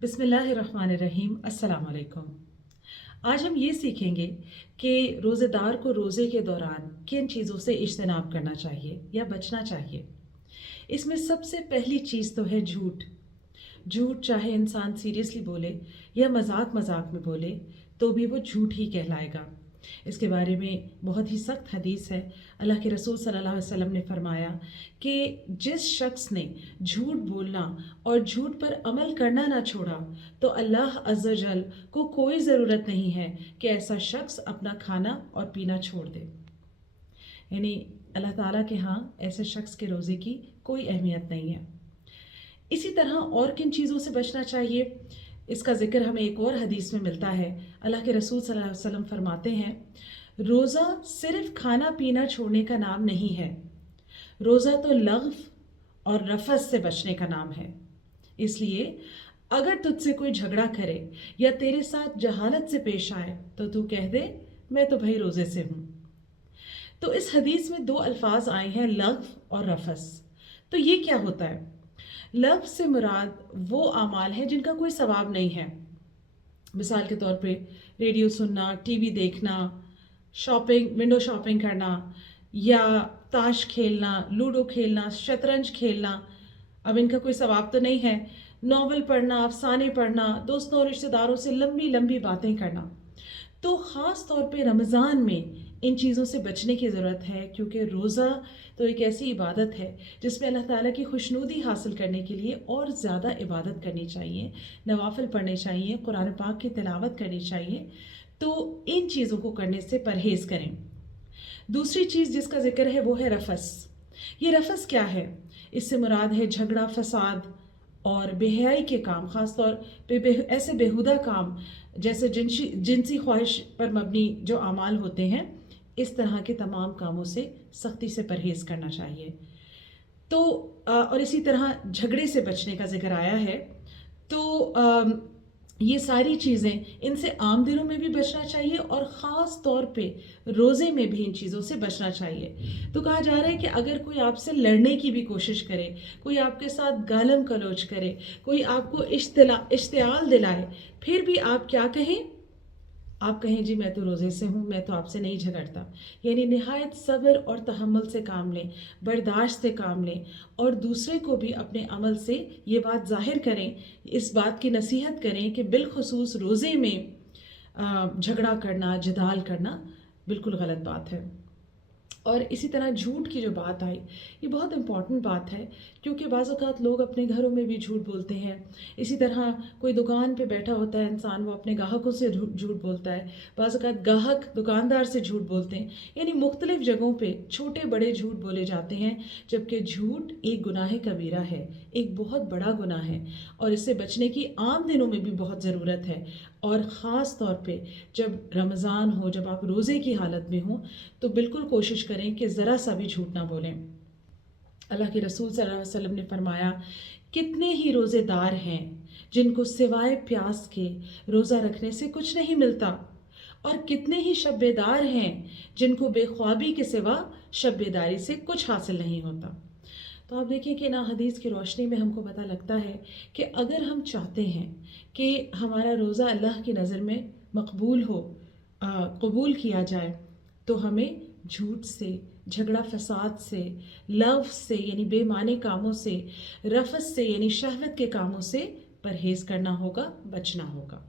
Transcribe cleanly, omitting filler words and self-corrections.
बिस्मिल्लाहिर्रहमानिर्रहीम। अस्सलाम वालेकुम। आज हम ये सीखेंगे कि रोज़ेदार को रोज़े के दौरान किन चीज़ों से इज्तनाब करना चाहिए या बचना चाहिए। इसमें सबसे पहली चीज़ तो है झूठ। झूठ चाहे इंसान सीरियसली बोले या मजाक मजाक में बोले तो भी वो झूठ ही कहलाएगा। इसके बारे में बहुत ही सख्त हदीस है। अल्लाह के रसूल सल्लल्लाहु अलैहि वसल्लम ने फरमाया कि जिस शख्स ने झूठ बोलना और झूठ पर अमल करना ना छोड़ा तो अल्लाह अज़्ज़ व जल को कोई ज़रूरत नहीं है कि ऐसा शख्स अपना खाना और पीना छोड़ दे। यानी अल्लाह ताला के यहाँ ऐसे शख्स के रोज़े की कोई अहमियत नहीं है। इसी तरह और किन चीज़ों से बचना चाहिए, इसका जिक्र हमें एक और हदीस में मिलता है। अल्लाह के रसूल सल्लल्लाहु अलैहि वसल्लम फरमाते हैं, रोज़ा सिर्फ खाना पीना छोड़ने का नाम नहीं है, रोज़ा तो लग़्व और रफ़स से बचने का नाम है। इसलिए अगर तुझसे कोई झगड़ा करे या तेरे साथ जहालत से पेश आए तो तू कह दे मैं तो भाई रोज़े से हूँ। तो इस हदीस में दो अल्फाज आए हैं, लग़्व और रफ़स। तो ये क्या होता है? लफ़्ज़ से मुराद वो आमाल हैं जिनका कोई सवाब नहीं है। मिसाल के तौर पे रेडियो सुनना, टीवी देखना, शॉपिंग, विंडो शॉपिंग करना या ताश खेलना, लूडो खेलना, शतरंज खेलना। अब इनका कोई सवाब तो नहीं है। नॉवल पढ़ना, अफसाने पढ़ना, दोस्तों और रिश्तेदारों से लंबी लंबी बातें करना। तो ख़ास तौर पे रमज़ान में इन चीज़ों से बचने की ज़रूरत है, क्योंकि रोज़ा तो एक ऐसी इबादत है जिसमें अल्लाह ताला की खुशनुदी हासिल करने के लिए और ज़्यादा इबादत करनी चाहिए, नवाफिल पढ़ने चाहिए, कुरान पाक की तिलावत करनी चाहिए। तो इन चीज़ों को करने से परहेज़ करें। दूसरी चीज़ जिसका जिक्र है वो है रफ़स। ये रफ़स क्या है? इससे मुराद है झगड़ा, फसाद और बेहयाई के काम, ख़ास तौर पे ऐसे बेहुदा काम जैसे जिनसी ख्वाहिश पर मबनी जो अमाल होते हैं, इस तरह के तमाम कामों से सख्ती से परहेज़ करना चाहिए। तो और इसी तरह झगड़े से बचने का जिक्र आया है। तो ये सारी चीज़ें, इनसे आम दिनों में भी बचना चाहिए और ख़ास तौर पे रोज़े में भी इन चीज़ों से बचना चाहिए। तो कहा जा रहा है कि अगर कोई आपसे लड़ने की भी कोशिश करे, कोई आपके साथ गालम गलौज करे, कोई आपको इश्तियाल दिलाए, फिर भी आप क्या कहें? आप कहें जी मैं तो रोज़े से हूँ, मैं तो आपसे नहीं झगड़ता। यानी निहायत सब्र और तहम्मुल से काम लें, बर्दाश्त से काम लें और दूसरे को भी अपने अमल से ये बात ज़ाहिर करें, इस बात की नसीहत करें कि बिलखुसूस रोज़े में झगड़ा करना, जिदाल करना बिल्कुल गलत बात है। और इसी तरह झूठ की जो बात आई, ये बहुत इम्पॉर्टेंट बात है, क्योंकि बाज़ औक़ात लोग अपने घरों में भी झूठ बोलते हैं। इसी तरह कोई दुकान पे बैठा होता है इंसान, वो अपने ग्राहकों से झूठ बोलता है। बाज़ औक़ात ग्राहक दुकानदार से झूठ बोलते हैं। यानी मुख्तलिफ़ जगहों पे छोटे बड़े झूठ बोले जाते हैं, जबकि झूठ एक गुनाह कबीरा है, एक बहुत बड़ा गुनाह है और इससे बचने की आम दिनों में भी बहुत ज़रूरत है। और ख़ास तौर पे जब रमज़ान हो, जब आप रोज़े की हालत में हों, तो बिल्कुल कोशिश करें कि ज़रा सा भी झूठ ना बोलें। अल्लाह के रसूल सल्लल्लाहु अलैहि वसल्लम ने फरमाया, कितने ही रोज़ेदार हैं जिनको सिवाय प्यास के रोज़ा रखने से कुछ नहीं मिलता, और कितने ही शब बेदार हैं जिनको बेख्वाबी के सिवा शब बेदारी से कुछ हासिल नहीं होता। तो आप देखिए कि ना हदीस की रोशनी में हमको पता लगता है कि अगर हम चाहते हैं कि हमारा रोज़ा अल्लाह की नज़र में मकबूल हो, कबूल किया जाए, तो हमें झूठ से, झगड़ा फसाद से, लफ्ज़ से यानी बेमाने कामों से, रफ़स से यानी शहवत के कामों से परहेज़ करना होगा, बचना होगा।